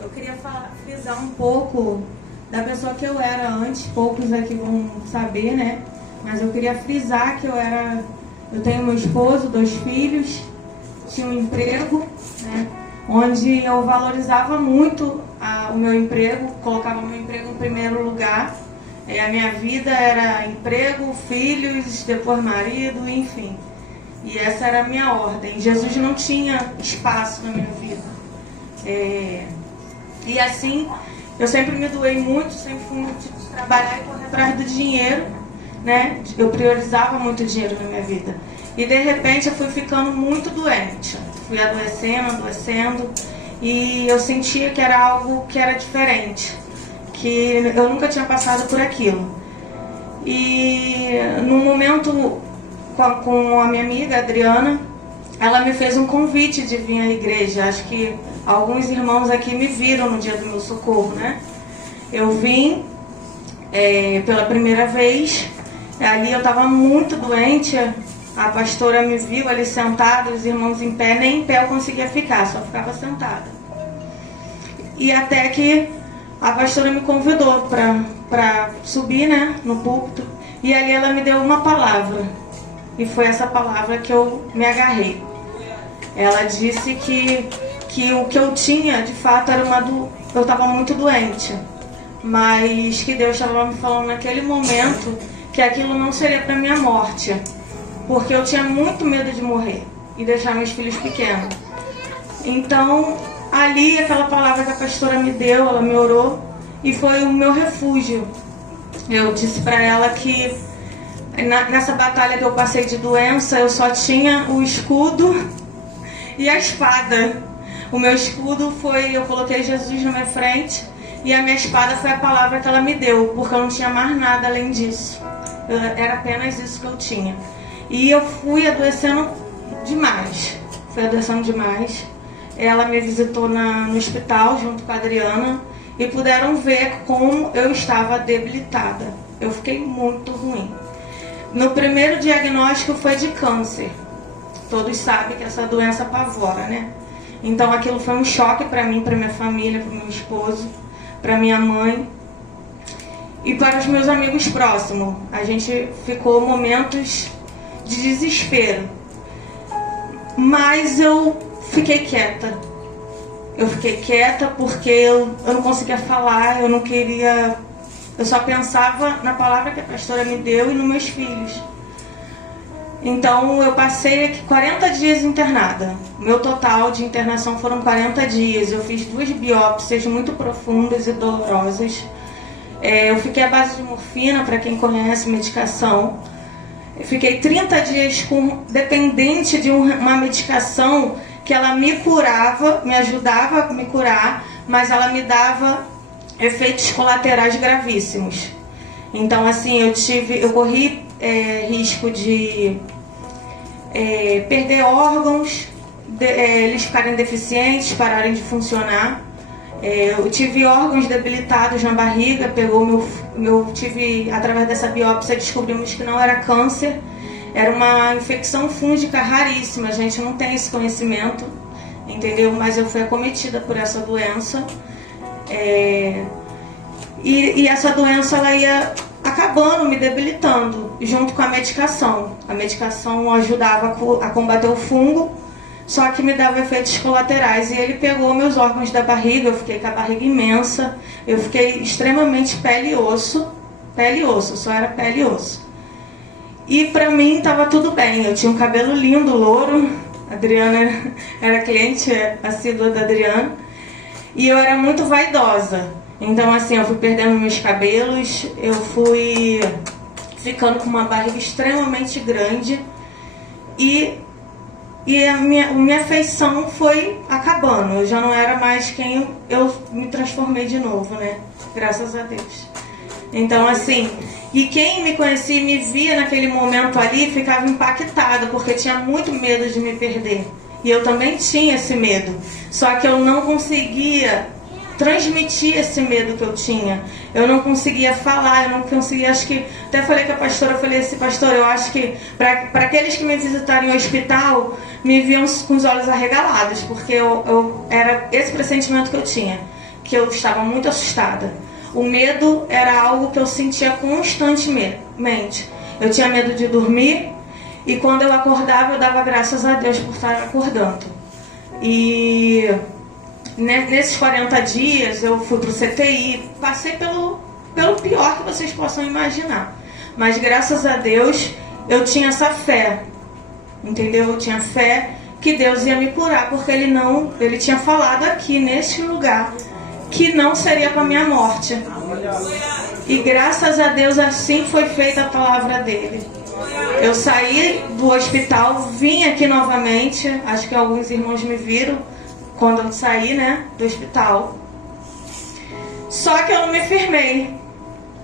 Eu queria frisar um pouco da pessoa que eu era antes. Poucos aqui vão saber, né? Mas eu queria frisar que eu tenho meu esposo, 2 filhos, tinha um emprego, né? Onde eu valorizava muito o meu emprego, colocava o meu emprego em primeiro lugar. A minha vida era emprego, filhos, depois marido, enfim. E essa era a minha ordem. Jesus não tinha espaço na minha vida. E assim, eu sempre me doei muito, sempre fui muito de trabalhar e correr atrás do dinheiro, né? Eu priorizava muito o dinheiro na minha vida. E de repente eu fui ficando muito doente. Fui adoecendo. E eu sentia que era algo que era diferente. Que eu nunca tinha passado por aquilo. E num momento com a minha amiga Adriana, ela me fez um convite de vir à igreja. Acho que alguns irmãos aqui me viram no dia do meu socorro, né? Eu vim pela primeira vez. Ali eu estava muito doente. A pastora me viu ali sentada, os irmãos em pé. Nem em pé eu conseguia ficar, só ficava sentada. E até que a pastora me convidou para subir, né, no púlpito. E ali ela me deu uma palavra. E foi essa palavra que eu me agarrei. Ela disse que o que eu tinha, de fato, era eu estava muito doente. Mas que Deus estava me falando naquele momento que aquilo não seria para minha morte. Porque eu tinha muito medo de morrer e deixar meus filhos pequenos. Então, ali, aquela palavra que a pastora me deu, ela me orou e foi o meu refúgio. Eu disse para ela que nessa batalha que eu passei de doença, eu só tinha o escudo e a espada. O meu escudo eu coloquei Jesus na minha frente, e a minha espada foi a palavra que ela me deu, porque eu não tinha mais nada além disso. Era apenas isso que eu tinha. E eu fui adoecendo demais. Ela me visitou no hospital junto com a Adriana e puderam ver como eu estava debilitada. Eu fiquei muito ruim. No primeiro diagnóstico foi de câncer. Todos sabem que essa doença apavora, né? Então aquilo foi um choque para mim, para minha família, para o meu esposo, para minha mãe e para os meus amigos próximos. A gente ficou momentos de desespero. Mas eu fiquei quieta. Eu fiquei quieta porque eu não conseguia falar, eu não queria... Eu só pensava na palavra que a pastora me deu e nos meus filhos. Então eu passei aqui 40 dias internada. Meu total de internação foram 40 dias. Eu fiz 2 biópsias muito profundas e dolorosas. Eu fiquei à base de morfina, para quem conhece, medicação. Eu fiquei 30 dias dependente de uma medicação que ela me curava, me ajudava a me curar, mas ela me dava efeitos colaterais gravíssimos. Então, assim, eu corri risco de perder órgãos, eles ficarem deficientes, pararem de funcionar. Eu tive órgãos debilitados na barriga, através dessa biópsia descobrimos que não era câncer, era uma infecção fúngica raríssima, a gente não tem esse conhecimento, entendeu? Mas eu fui acometida por essa doença. E essa doença ela ia acabando, me debilitando, junto com a medicação. A medicação ajudava a combater o fungo, só que me dava efeitos colaterais. E ele pegou meus órgãos da barriga, eu fiquei com a barriga imensa, eu fiquei extremamente pele e osso, só era pele e osso. E pra mim estava tudo bem, eu tinha um cabelo lindo, louro, a Adriana era cliente assídua da Adriana, e eu era muito vaidosa. Então, assim, eu fui perdendo meus cabelos, eu fui ficando com uma barriga extremamente grande e a minha feição foi acabando. Eu já não era mais quem eu me transformei de novo, né? Graças a Deus. Então, assim, e quem me conhecia e me via naquele momento ali ficava impactado, porque tinha muito medo de me perder. E eu também tinha esse medo. Só que eu não conseguia transmitir esse medo que eu tinha. Eu não conseguia falar, eu não conseguia, acho que, até falei com a pastora, eu falei assim, pastor, eu acho que para aqueles que me visitarem no hospital, me viam com os olhos arregalados, porque eu era esse pressentimento que eu tinha, que eu estava muito assustada. O medo era algo que eu sentia constantemente. Eu tinha medo de dormir, e quando eu acordava, eu dava graças a Deus por estar acordando. E nesses 40 dias eu fui para o CTI, passei pelo pior que vocês possam imaginar. Mas graças a Deus eu tinha essa fé, entendeu? Eu tinha fé que Deus ia me curar, porque Ele tinha falado aqui neste lugar que não seria com a minha morte. E graças a Deus assim foi feita a palavra dele. Eu saí do hospital, vim aqui novamente, acho que alguns irmãos me viram quando eu saí, né, do hospital. Só que eu não me firmei.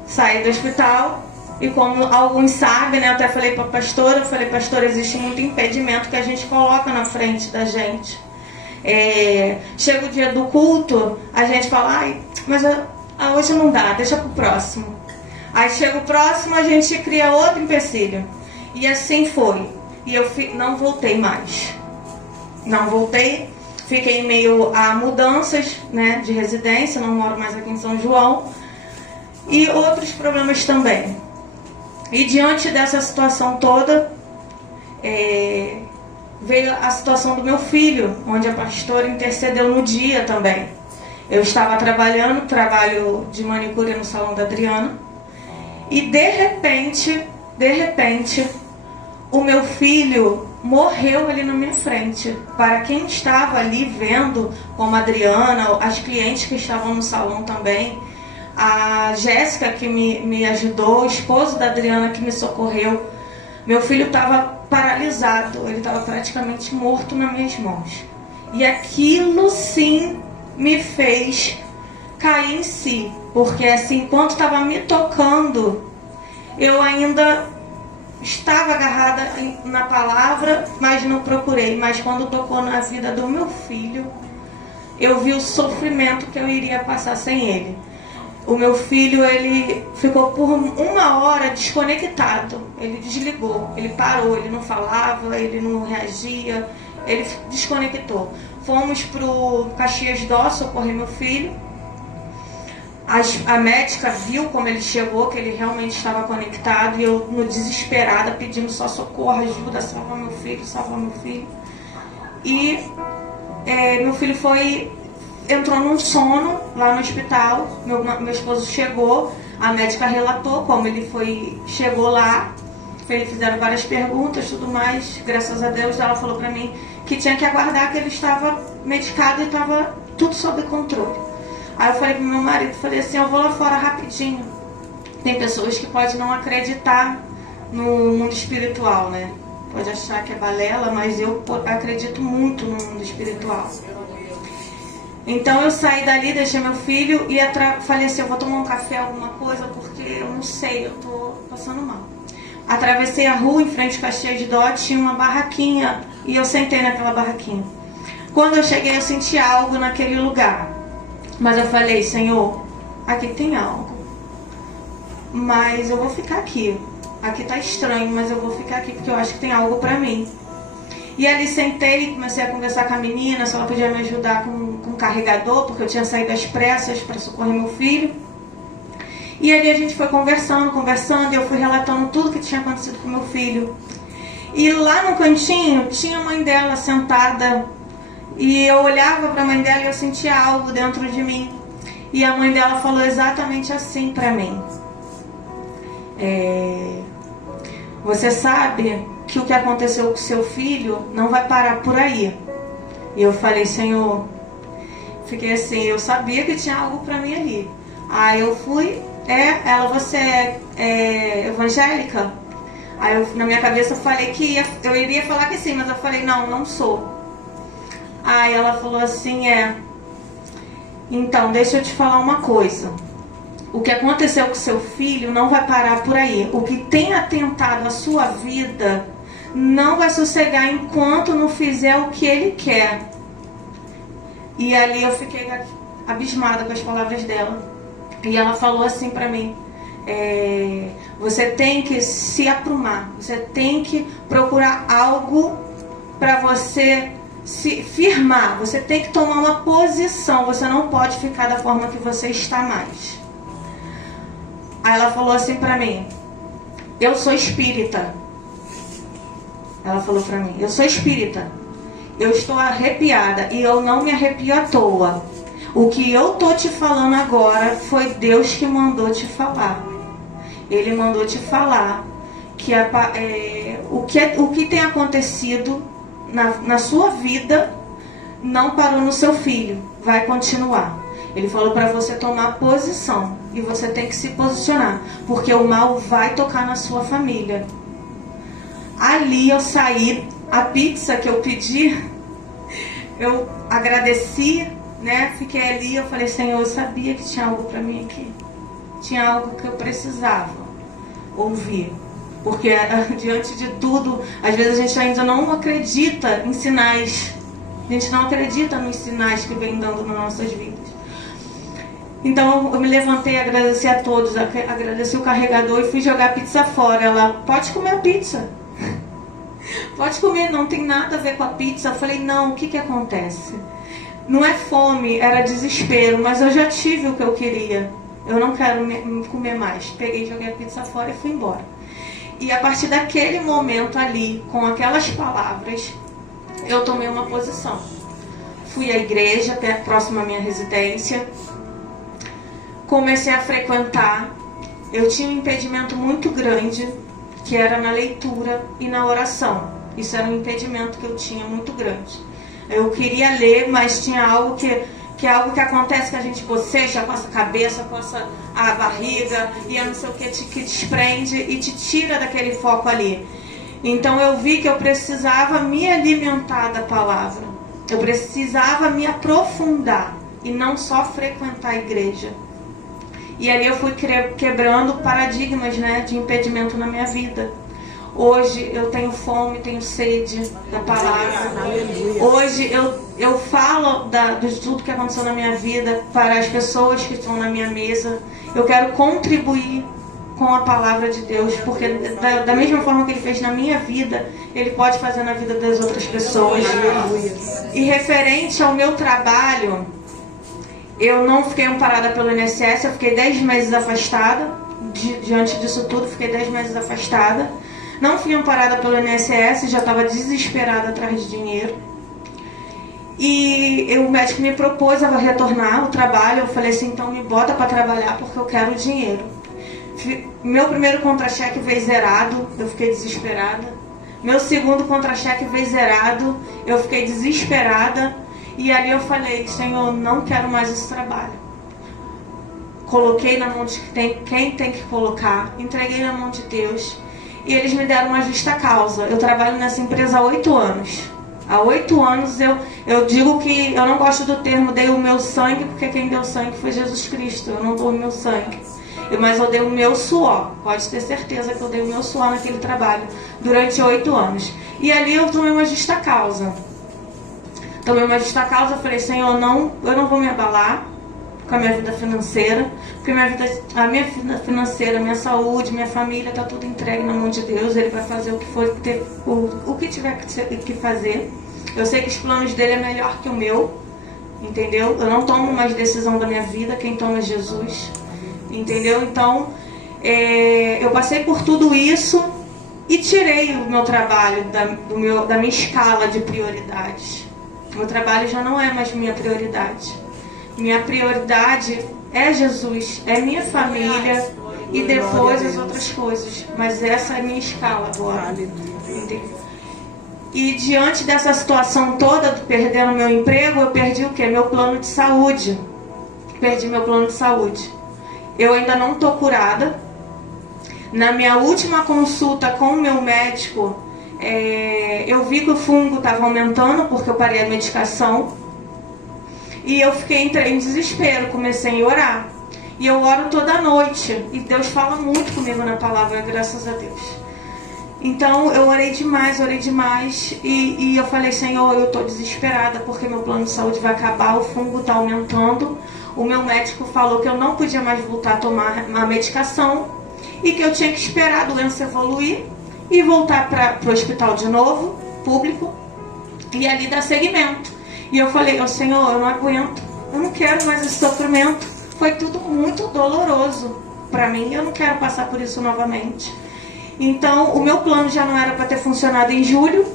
Saí do hospital e, como alguns sabem, né, eu até falei para a pastora, pastora, existe muito impedimento que a gente coloca na frente da gente. Chega o dia do culto, a gente fala, mas hoje não dá, deixa pro próximo. Aí chega o próximo, a gente cria outro empecilho. E assim foi. E eu não voltei mais. Não voltei. Fiquei em meio a mudanças, né, de residência, não moro mais aqui em São João. E outros problemas também. E diante dessa situação toda, veio a situação do meu filho, onde a pastora intercedeu no dia também. Eu estava trabalhando, trabalho de manicure no salão da Adriana. E de repente, o meu filho morreu ali na minha frente. Para quem estava ali vendo, como a Adriana, as clientes que estavam no salão também, a Jéssica que me ajudou, o esposo da Adriana que me socorreu, meu filho estava paralisado, ele estava praticamente morto nas minhas mãos. E aquilo sim me fez cair em si, porque assim, enquanto estava me tocando, eu ainda estava agarrada na palavra, mas não procurei. Mas quando tocou na vida do meu filho, eu vi o sofrimento que eu iria passar sem ele. O meu filho, ele ficou por 1 hora desconectado. Ele desligou, ele parou, ele não falava, ele não reagia, ele desconectou. Fomos para o Caxias d'Ó socorrer meu filho. A médica viu como ele chegou, que ele realmente estava conectado, e eu, no desesperada, pedindo só socorro, ajuda, salva meu filho, salva meu filho. E meu filho entrou num sono lá no hospital. Meu esposo chegou, a médica relatou como ele chegou lá, fizeram várias perguntas, tudo mais. Graças a Deus, ela falou pra mim que tinha que aguardar, que ele estava medicado e estava tudo sob controle. Aí eu falei pro meu marido, falei assim, eu vou lá fora rapidinho. Tem pessoas que podem não acreditar no mundo espiritual, né? Pode achar que é balela, mas eu acredito muito no mundo espiritual. Então eu saí dali, deixei meu filho e falei assim, eu vou tomar um café, alguma coisa, porque eu não sei, eu tô passando mal. Atravessei a rua, em frente ao Caxias d'Ó, tinha uma barraquinha, e eu sentei naquela barraquinha. Quando eu cheguei, eu senti algo naquele lugar. Mas eu falei, Senhor, aqui tem algo, mas eu vou ficar aqui. Aqui tá estranho, mas eu vou ficar aqui porque eu acho que tem algo pra mim. E ali sentei, comecei a conversar com a menina, se ela podia me ajudar com um carregador, porque eu tinha saído às pressas para socorrer meu filho. E ali a gente foi conversando, e eu fui relatando tudo que tinha acontecido com meu filho. E lá no cantinho tinha a mãe dela sentada. E eu olhava para a mãe dela e eu sentia algo dentro de mim. E a mãe dela falou exatamente assim para mim. Você sabe que o que aconteceu com seu filho não vai parar por aí. E eu falei, Senhor, fiquei assim, eu sabia que tinha algo para mim ali. Aí eu fui, você é evangélica? Aí na minha cabeça eu falei que eu iria falar que sim, mas eu falei, não sou. Aí ela falou assim, então, deixa eu te falar uma coisa. O que aconteceu com seu filho não vai parar por aí. O que tem atentado à sua vida não vai sossegar enquanto não fizer o que ele quer. E ali eu fiquei abismada com as palavras dela. E ela falou assim para mim: você tem que se aprumar, você tem que procurar algo para você se firmar, você tem que tomar uma posição, você não pode ficar da forma que você está mais. Aí ela falou assim para mim: eu sou espírita. Ela falou para mim: eu sou espírita, eu estou arrepiada e eu não me arrepio à toa. O que eu tô te falando agora foi Deus que mandou te falar. Ele mandou te falar que o que tem acontecido na sua vida não parou no seu filho, vai continuar. Ele falou para você tomar posição e você tem que se posicionar, porque o mal vai tocar na sua família. Ali eu saí, a pizza que eu pedi, eu agradeci, né? Fiquei ali, eu falei: Senhor, eu sabia que tinha algo para mim aqui. Tinha algo que eu precisava ouvir. Porque diante de tudo, às vezes a gente ainda não acredita em sinais. A gente não acredita nos sinais que vem dando nas nossas vidas. Então eu me levantei, agradeci a todos, agradeci o carregador e fui jogar a pizza fora. Ela: pode comer a pizza. Pode comer, não tem nada a ver com a pizza. Eu falei: não, o que acontece? Não é fome, era desespero, mas eu já tive o que eu queria. Eu não quero comer mais. Peguei, joguei a pizza fora e fui embora. E a partir daquele momento ali, com aquelas palavras, eu tomei uma posição. Fui à igreja, até próxima à minha residência. Comecei a frequentar. Eu tinha um impedimento muito grande, que era na leitura e na oração. Isso era um impedimento que eu tinha muito grande. Eu queria ler, mas tinha algo que é algo que acontece, que a gente boceja, coça a cabeça, coça a barriga, e é não sei o que desprende e te tira daquele foco ali. Então eu vi que eu precisava me alimentar da palavra. Eu precisava me aprofundar e não só frequentar a igreja. E ali eu fui quebrando paradigmas, né, de impedimento na minha vida. Hoje eu tenho fome, tenho sede da palavra. Hoje eu falo de tudo que aconteceu na minha vida para as pessoas que estão na minha mesa. Eu quero contribuir com a palavra de Deus, porque da mesma forma que Ele fez na minha vida, Ele pode fazer na vida das outras pessoas. E referente ao meu trabalho, eu não fiquei amparada pelo INSS, eu fiquei 10 meses afastada. Diante disso tudo, fiquei 10 meses afastada. Não fui amparada pelo INSS, já estava desesperada atrás de dinheiro. E o médico me propôs a retornar ao trabalho. Eu falei assim: então me bota para trabalhar porque eu quero dinheiro. Meu primeiro contra-cheque veio zerado, eu fiquei desesperada. Meu segundo contra-cheque veio zerado, eu fiquei desesperada. E ali eu falei: Senhor, não quero mais esse trabalho. Coloquei na mão de quem tem que colocar, entreguei na mão de Deus. E eles me deram uma justa causa. Eu trabalho nessa empresa há 8 anos. Há 8 anos eu digo que eu não gosto do termo dei o meu sangue, porque quem deu sangue foi Jesus Cristo. Eu não dou o meu sangue, mas eu dei o meu suor. Pode ter certeza que eu dei o meu suor naquele trabalho durante 8 anos. E ali eu tomei uma justa causa. Tomei uma justa causa, falei: Senhor, eu não vou me abalar com a minha vida financeira, porque a minha vida financeira, minha saúde, minha família, está tudo entregue na mão de Deus. Ele vai fazer o que for o que tiver que fazer. Eu sei que os planos dele é melhor que o meu, entendeu? Eu não tomo mais decisão da minha vida, quem toma é Jesus, entendeu? Então eu passei por tudo isso e tirei o meu trabalho da minha escala de prioridades. O meu trabalho já não é mais minha prioridade. Minha prioridade é Jesus, é minha família e depois as outras coisas. Mas essa é a minha escala agora. Entendeu? E diante dessa situação toda, perdendo meu emprego, eu perdi o quê? Meu plano de saúde. Perdi meu plano de saúde. Eu ainda não estou curada. Na minha última consulta com o meu médico, eu vi que o fungo estava aumentando porque eu parei a medicação. E eu entrei em desespero, comecei a orar. E eu oro toda noite. E Deus fala muito comigo na palavra, graças a Deus. Então eu orei demais e eu falei, Senhor, eu estou desesperada porque meu plano de saúde vai acabar, o fungo está aumentando. O meu médico falou que eu não podia mais voltar a tomar a medicação e que eu tinha que esperar a doença evoluir e voltar para o hospital de novo, público, e ali dar seguimento. E eu falei, Senhor, eu não aguento, eu não quero mais esse sofrimento. Foi tudo muito doloroso para mim, eu não quero passar por isso novamente. Então, o meu plano já não era para ter funcionado em julho.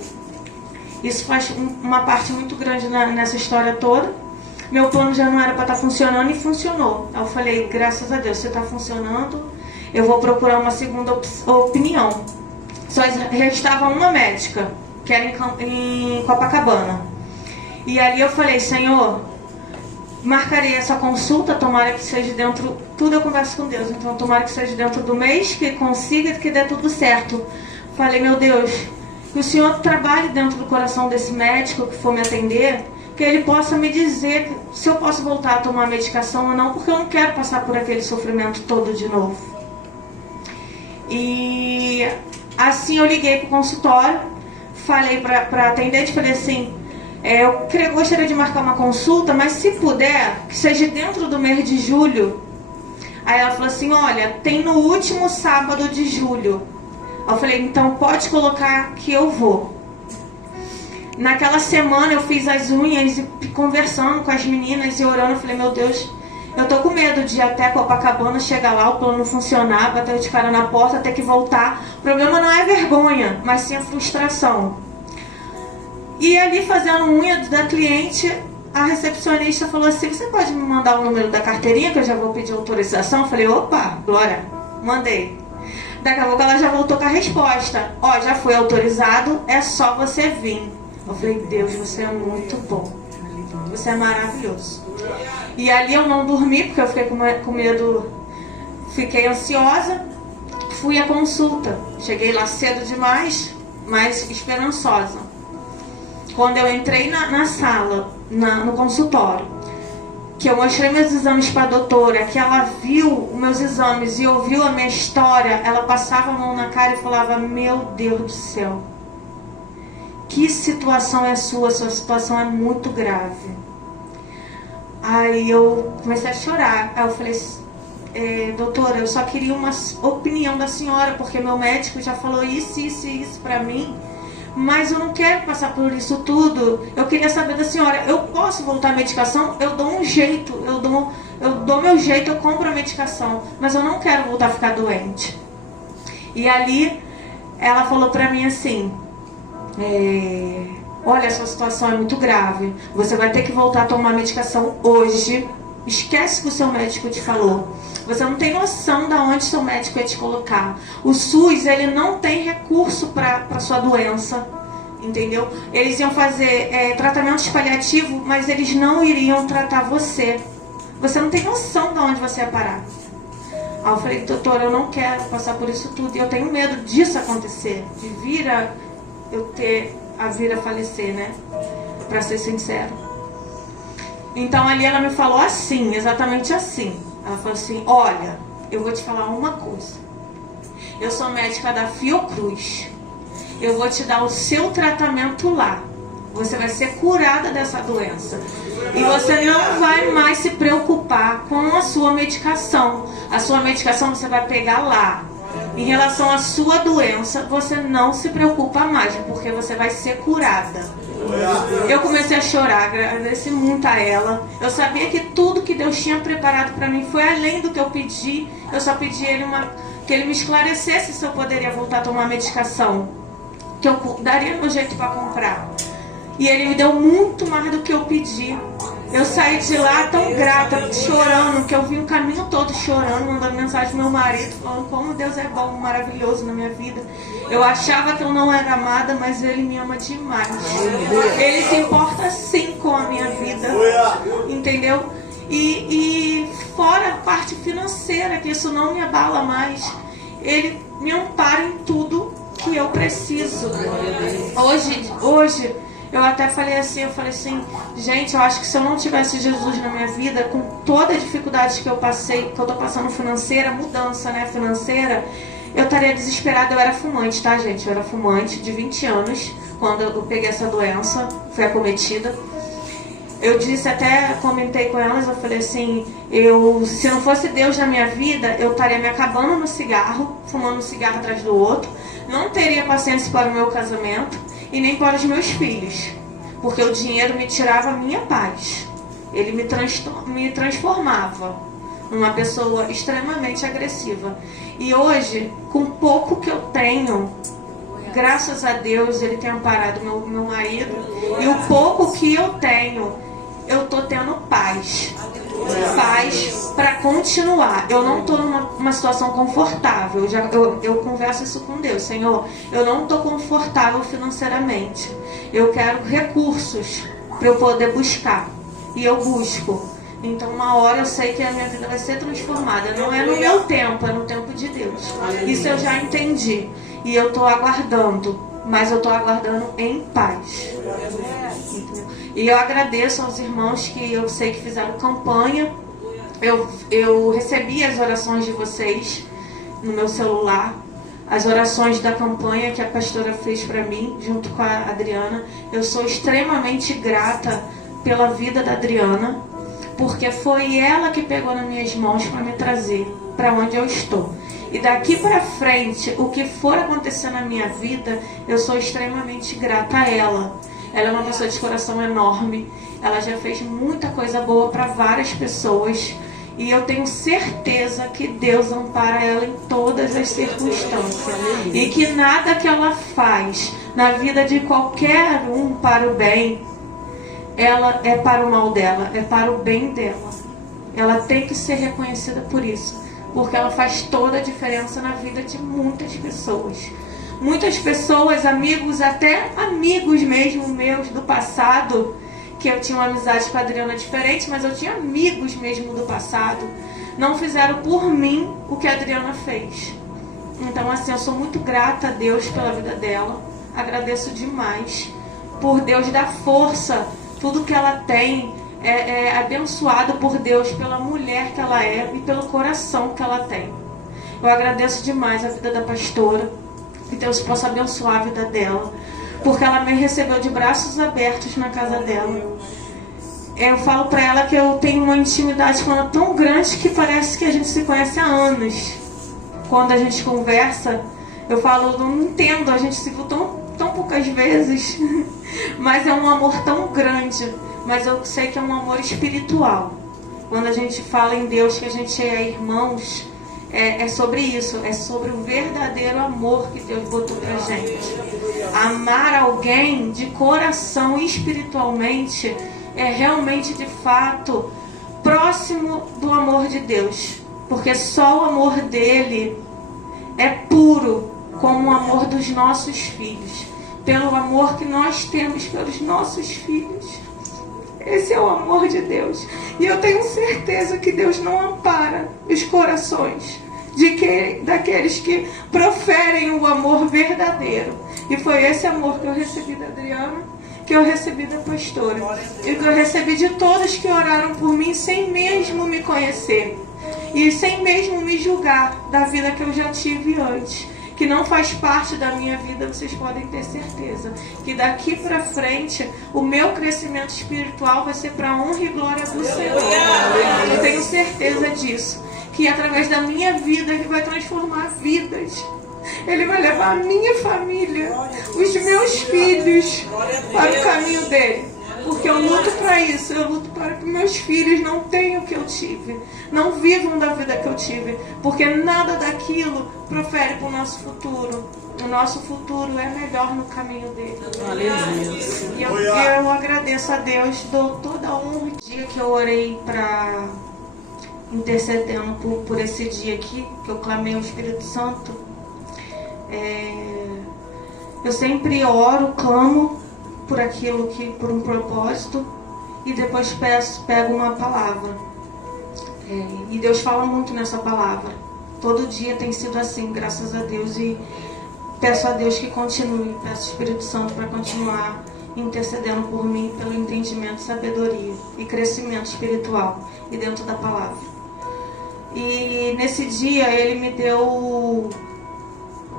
Isso faz uma parte muito grande nessa história toda. Meu plano já não era para estar funcionando e funcionou. Eu falei, graças a Deus, se está funcionando, eu vou procurar uma segunda opinião. Só restava uma médica, que era em Copacabana. E ali eu falei, Senhor, marcarei essa consulta, tomara que seja dentro, tudo eu converso com Deus, então tomara que seja dentro do mês, que consiga, que dê tudo certo. Falei, meu Deus, que o Senhor trabalhe dentro do coração desse médico que for me atender, que ele possa me dizer se eu posso voltar a tomar medicação ou não, porque eu não quero passar por aquele sofrimento todo de novo. E assim eu liguei para o consultório, falei para a atendente, falei assim, eu gostaria de marcar uma consulta, mas se puder, que seja dentro do mês de julho. Aí ela falou assim, olha, tem no último sábado de julho. Eu falei, então pode colocar que eu vou. Naquela semana eu fiz as unhas e conversando com as meninas e orando, eu falei, meu Deus, eu tô com medo de ir até Copacabana, chegar lá, o plano não funcionar, bater de cara na porta, ter que voltar. O problema não é vergonha, mas sim a frustração. E ali fazendo unha da cliente, a recepcionista falou assim, você pode me mandar o número da carteirinha que eu já vou pedir autorização? Eu falei, opa, Glória, mandei. Daqui a pouco ela já voltou com a resposta, já foi autorizado, é só você vir. Eu falei, Deus, você é muito bom, você é maravilhoso. E ali eu não dormi, porque eu fiquei com medo, fiquei ansiosa, fui à consulta. Cheguei lá cedo demais, mas esperançosa. Quando eu entrei na sala, no consultório, que eu mostrei meus exames para a doutora, que ela viu os meus exames e ouviu a minha história, ela passava a mão na cara e falava, meu Deus do céu, que situação é sua situação é muito grave. Aí eu comecei a chorar, aí eu falei, doutora, eu só queria uma opinião da senhora, porque meu médico já falou isso para mim, mas eu não quero passar por isso tudo. Eu queria saber da senhora, eu posso voltar à medicação? Eu dou um jeito, eu dou meu jeito, eu compro a medicação, mas eu não quero voltar a ficar doente. E ali ela falou pra mim assim, olha, essa situação é muito grave, você vai ter que voltar a tomar a medicação hoje, esquece o que o seu médico te falou. Você não tem noção de onde seu médico ia te colocar. O SUS, ele não tem recurso para sua doença, entendeu? Eles iam fazer tratamentos paliativos, mas eles não iriam tratar você. Você não tem noção de onde você ia parar. Aí eu falei, doutora, eu não quero passar por isso tudo. E eu tenho medo disso acontecer, de vir a falecer, né? Para ser sincero. Então ali ela me falou assim, exatamente assim. Ela falou assim, olha, eu vou te falar uma coisa. Eu sou médica da Fiocruz. Eu vou te dar o seu tratamento lá. Você vai ser curada dessa doença. E você não vai mais se preocupar com a sua medicação. A sua medicação você vai pegar lá. Em relação à sua doença, você não se preocupa mais, porque você vai ser curada. Eu comecei a chorar, agradeci muito a ela. Eu sabia que tudo que Deus tinha preparado para mim foi além do que eu pedi. Eu só pedi que Ele me esclarecesse se eu poderia voltar a tomar medicação, que eu daria meu jeito para comprar. E Ele me deu muito mais do que eu pedi. Eu saí de lá tão grata, chorando, que eu vim o caminho todo chorando, mandando mensagem pro meu marido, falando como Deus é bom, maravilhoso na minha vida. Eu achava que eu não era amada, mas Ele me ama demais. Ele se importa sim com a minha vida, entendeu? E fora a parte financeira, que isso não me abala mais, Ele me ampara em tudo que eu preciso. Hoje eu até falei assim, gente, eu acho que se eu não tivesse Jesus na minha vida, com toda a dificuldade que eu passei, que eu tô passando financeira, mudança, né, financeira, eu estaria desesperada. Eu era fumante, tá, gente? Eu era fumante de 20 anos quando eu peguei essa doença, fui acometida. Eu disse, até comentei com elas, eu falei assim, se não fosse Deus na minha vida, eu estaria me acabando no cigarro, fumando um cigarro atrás do outro, não teria paciência para o meu casamento e nem para os meus filhos, porque o dinheiro me tirava a minha paz. Ele me transformava numa pessoa extremamente agressiva. E hoje, com pouco que eu tenho, graças a Deus, Ele tem amparado meu marido, e o pouco que eu tenho, eu tô tendo paz. Paz para continuar. Eu não estou numa situação confortável. Eu converso isso com Deus. Senhor, eu não estou confortável financeiramente. Eu quero recursos para eu poder buscar. E eu busco. Então uma hora eu sei que a minha vida vai ser transformada. Não é no meu tempo, é no tempo de Deus. Isso eu já entendi. E eu estou aguardando. Mas eu estou aguardando em paz. E eu agradeço aos irmãos que eu sei que fizeram campanha. Eu recebi as orações de vocês no meu celular. As orações da campanha que a pastora fez para mim, junto com a Adriana. Eu sou extremamente grata pela vida da Adriana, porque foi ela que pegou nas minhas mãos para me trazer para onde eu estou. E daqui para frente, o que for acontecer na minha vida, eu sou extremamente grata a ela. Ela é uma pessoa de coração enorme. Ela já fez muita coisa boa para várias pessoas. E eu tenho certeza que Deus ampara ela em todas as circunstâncias. E que nada que ela faz na vida de qualquer um para o bem, ela é para o mal dela, é para o bem dela. Ela tem que ser reconhecida por isso. Porque ela faz toda a diferença na vida de muitas pessoas. Muitas pessoas, amigos, até amigos mesmo meus do passado, que eu tinha uma amizade com a Adriana diferente, mas eu tinha amigos mesmo do passado, não fizeram por mim o que a Adriana fez. Então, assim, eu sou muito grata a Deus pela vida dela. Agradeço demais por Deus dar força. Tudo que ela tem é abençoado por Deus pela mulher que ela é e pelo coração que ela tem. Eu agradeço demais a vida da pastora. Que Deus possa abençoar a vida dela, porque ela me recebeu de braços abertos na casa dela. Eu falo pra ela que eu tenho uma intimidade com ela tão grande que parece que a gente se conhece há anos. Quando a gente conversa, eu falo, eu não entendo, a gente se viu tão poucas vezes, mas é um amor tão grande. Mas eu sei que é um amor espiritual. Quando a gente fala em Deus, que a gente é irmãos, é sobre isso, é sobre o verdadeiro amor que Deus botou pra gente. Amar alguém de coração espiritualmente é realmente, de fato, próximo do amor de Deus. Porque só o amor dele é puro, como o amor dos nossos filhos. Pelo amor que nós temos pelos nossos filhos. Esse é o amor de Deus. E eu tenho certeza que Deus não ampara os corações daqueles que proferem o amor verdadeiro. E foi esse amor que eu recebi da Adriana, que eu recebi da pastora. E que eu recebi de todos que oraram por mim sem mesmo me conhecer. E sem mesmo me julgar da vida que eu já tive antes. Que não faz parte da minha vida, vocês podem ter certeza. Que daqui pra frente, o meu crescimento espiritual vai ser para honra e glória do Senhor. Eu tenho certeza disso. Que através da minha vida, Ele vai transformar vidas. Ele vai levar a minha família, os meus filhos, para o caminho dele. Porque eu luto para isso, eu luto para que meus filhos não tenham o que eu tive, não vivam da vida que eu tive, porque nada daquilo profere para o nosso futuro. O nosso futuro é melhor no caminho dele. E eu agradeço a Deus, dou toda a honra. O dia que eu orei para intercedendo por esse dia aqui, que eu clamei ao Espírito Santo, eu sempre oro, clamo por aquilo por um propósito, e depois pego uma palavra. E Deus fala muito nessa palavra. Todo dia tem sido assim, graças a Deus, e peço a Deus que continue, peço ao Espírito Santo para continuar intercedendo por mim pelo entendimento, sabedoria e crescimento espiritual e dentro da palavra. E nesse dia ele me deu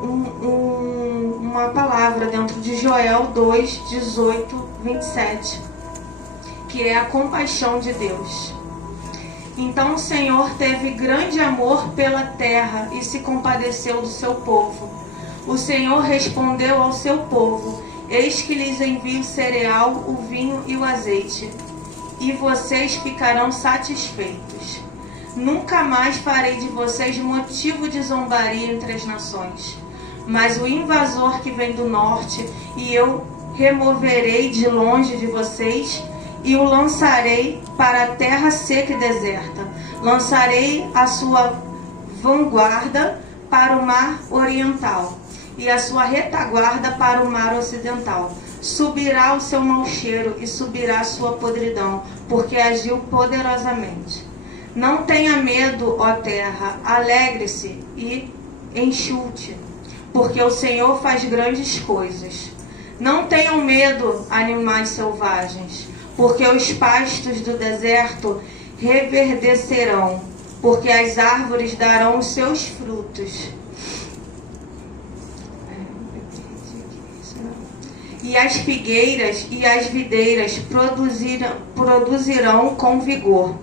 uma palavra dentro de Joel 2, 18, 27, que é a compaixão de Deus. Então o Senhor teve grande amor pela terra e se compadeceu do seu povo. O Senhor respondeu ao seu povo: eis que lhes envio o cereal, o vinho e o azeite, e vocês ficarão satisfeitos. Nunca mais farei de vocês motivo de zombaria entre as nações. Mas o invasor que vem do norte, e eu removerei de longe de vocês, e o lançarei para a terra seca e deserta. Lançarei a sua vanguarda para o mar oriental, e a sua retaguarda para o mar ocidental. Subirá o seu mau cheiro e subirá a sua podridão, porque agiu poderosamente. Não tenha medo, ó terra, alegre-se e enxute, porque o Senhor faz grandes coisas. Não tenham medo, animais selvagens, porque os pastos do deserto reverdecerão, porque as árvores darão os seus frutos. E as figueiras e as videiras produzirão com vigor.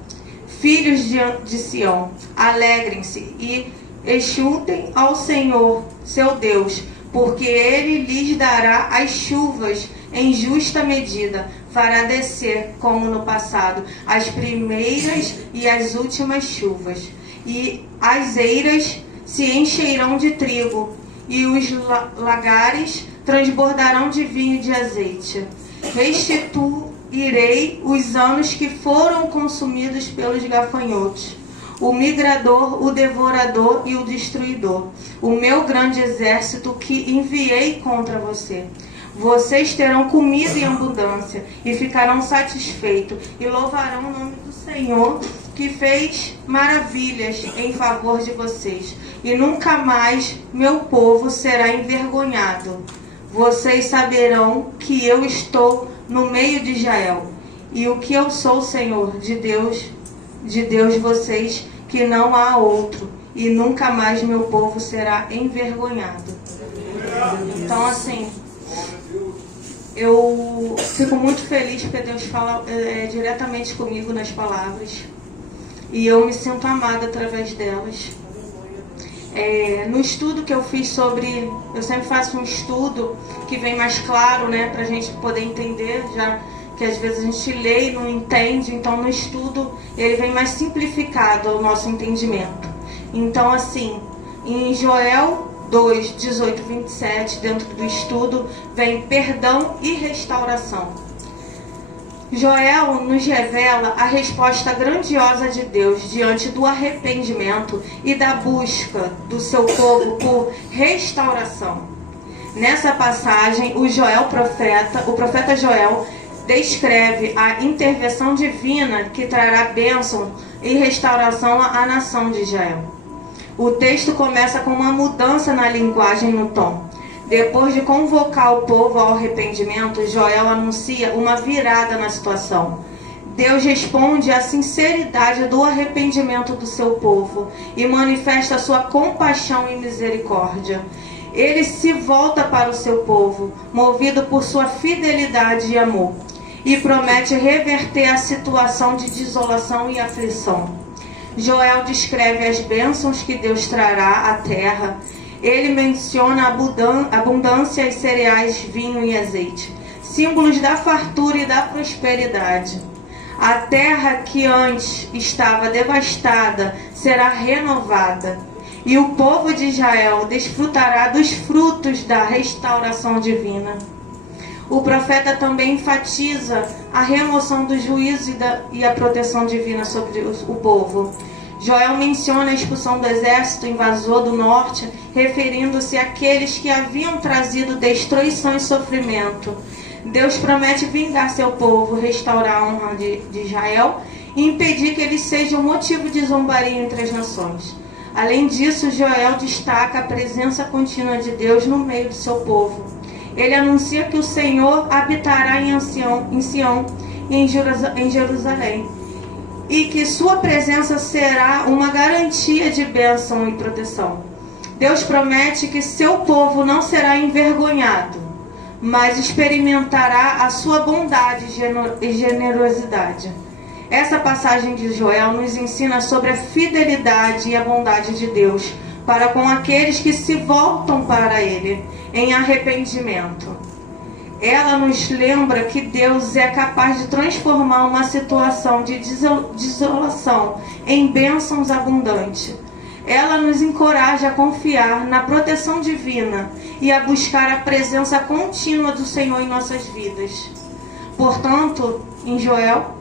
Filhos de Sião, alegrem-se e exultem ao Senhor, seu Deus, porque Ele lhes dará as chuvas em justa medida, fará descer, como no passado, as primeiras e as últimas chuvas. E as eiras se encherão de trigo, e os lagares transbordarão de vinho e de azeite. Restituirei os anos que foram consumidos pelos gafanhotos, o migrador, o devorador e o destruidor, o meu grande exército que enviei contra você. Vocês terão comida em abundância e ficarão satisfeitos e louvarão o nome do Senhor, que fez maravilhas em favor de vocês. E nunca mais meu povo será envergonhado. Vocês saberão que eu estou no meio de Israel, e o que eu sou, Senhor, de Deus vocês, que não há outro, e nunca mais meu povo será envergonhado. Então, assim, eu fico muito feliz porque Deus fala diretamente comigo nas palavras, e eu me sinto amada através delas. No estudo que eu fiz sobre... Eu sempre faço um estudo que vem mais claro, né, para a gente poder entender, já que às vezes a gente lê e não entende. Então, no estudo, ele vem mais simplificado ao nosso entendimento. Então, assim, em Joel 2, 18, 27, dentro do estudo, vem perdão e restauração. Joel nos revela a resposta grandiosa de Deus diante do arrependimento e da busca do seu povo por restauração. Nessa passagem, o profeta Joel descreve a intervenção divina que trará bênção e restauração à nação de Israel. O texto começa com uma mudança na linguagem e no tom. Depois de convocar o povo ao arrependimento, Joel anuncia uma virada na situação. Deus responde à sinceridade do arrependimento do seu povo e manifesta sua compaixão e misericórdia. Ele se volta para o seu povo, movido por sua fidelidade e amor, e promete reverter a situação de desolação e aflição. Joel descreve as bênçãos que Deus trará à terra. Ele menciona a abundância de cereais, vinho e azeite, símbolos da fartura e da prosperidade. A terra que antes estava devastada será renovada, e o povo de Israel desfrutará dos frutos da restauração divina. O profeta também enfatiza a remoção do juízo e a proteção divina sobre o povo. Joel menciona a expulsão do exército invasor do norte, referindo-se àqueles que haviam trazido destruição e sofrimento. Deus promete vingar seu povo, restaurar a honra de Israel e impedir que eles sejam motivo de zombaria entre as nações. Além disso, Joel destaca a presença contínua de Deus no meio do seu povo. Ele anuncia que o Senhor habitará em Sião e em Jerusalém, e que sua presença será uma garantia de bênção e proteção. Deus promete que seu povo não será envergonhado, mas experimentará a sua bondade e generosidade. Essa passagem de Joel nos ensina sobre a fidelidade e a bondade de Deus para com aqueles que se voltam para Ele em arrependimento. Ela nos lembra que Deus é capaz de transformar uma situação de desolação em bênçãos abundantes. Ela nos encoraja a confiar na proteção divina e a buscar a presença contínua do Senhor em nossas vidas. Portanto, em Joel,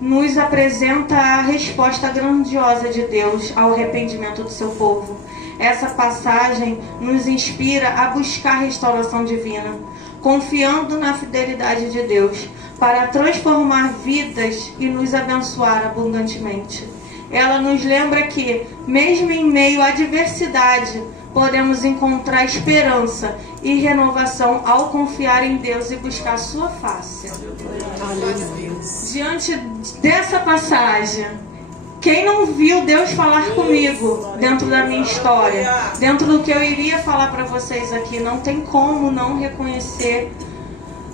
nos apresenta a resposta grandiosa de Deus ao arrependimento do seu povo. Essa passagem nos inspira a buscar a restauração divina, confiando na fidelidade de Deus para transformar vidas e nos abençoar abundantemente. Ela nos lembra que, mesmo em meio à adversidade, podemos encontrar esperança e renovação ao confiar em Deus e buscar a sua face. Diante dessa passagem, quem não viu Deus falar comigo dentro da minha história, dentro do que eu iria falar para vocês aqui, não tem como não reconhecer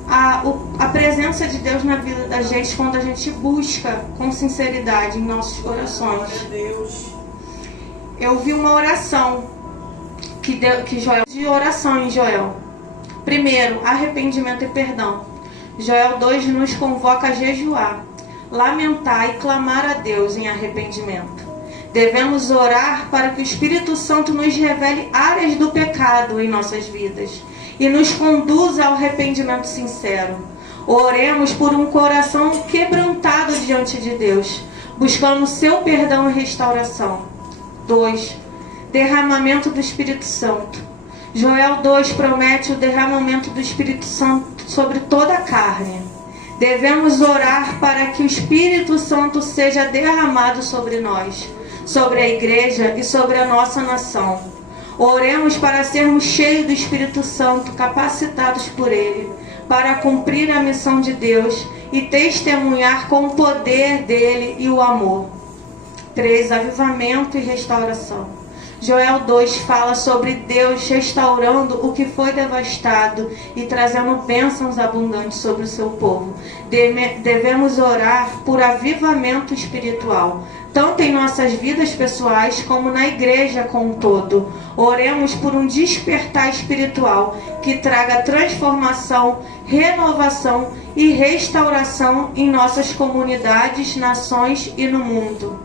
a presença de Deus na vida da gente quando a gente busca com sinceridade em nossos corações. Eu vi uma oração que Joel, de oração em Joel. Primeiro, arrependimento e perdão. Joel 2 nos convoca a jejuar, lamentar e clamar a Deus em arrependimento. Devemos orar para que o Espírito Santo nos revele áreas do pecado em nossas vidas e nos conduza ao arrependimento sincero. Oremos por um coração quebrantado diante de Deus, buscando seu perdão e restauração. 2. Derramamento do Espírito Santo. Joel 2 promete o derramamento do Espírito Santo sobre toda a carne. Devemos orar para que o Espírito Santo seja derramado sobre nós, sobre a igreja e sobre a nossa nação. Oremos para sermos cheios do Espírito Santo, capacitados por Ele, para cumprir a missão de Deus e testemunhar com o poder dele e o amor. 3. Avivamento e restauração. Joel 2 fala sobre Deus restaurando o que foi devastado e trazendo bênçãos abundantes sobre o seu povo. Devemos orar por avivamento espiritual, tanto em nossas vidas pessoais como na igreja como um todo. Oremos por um despertar espiritual que traga transformação, renovação e restauração em nossas comunidades, nações e no mundo.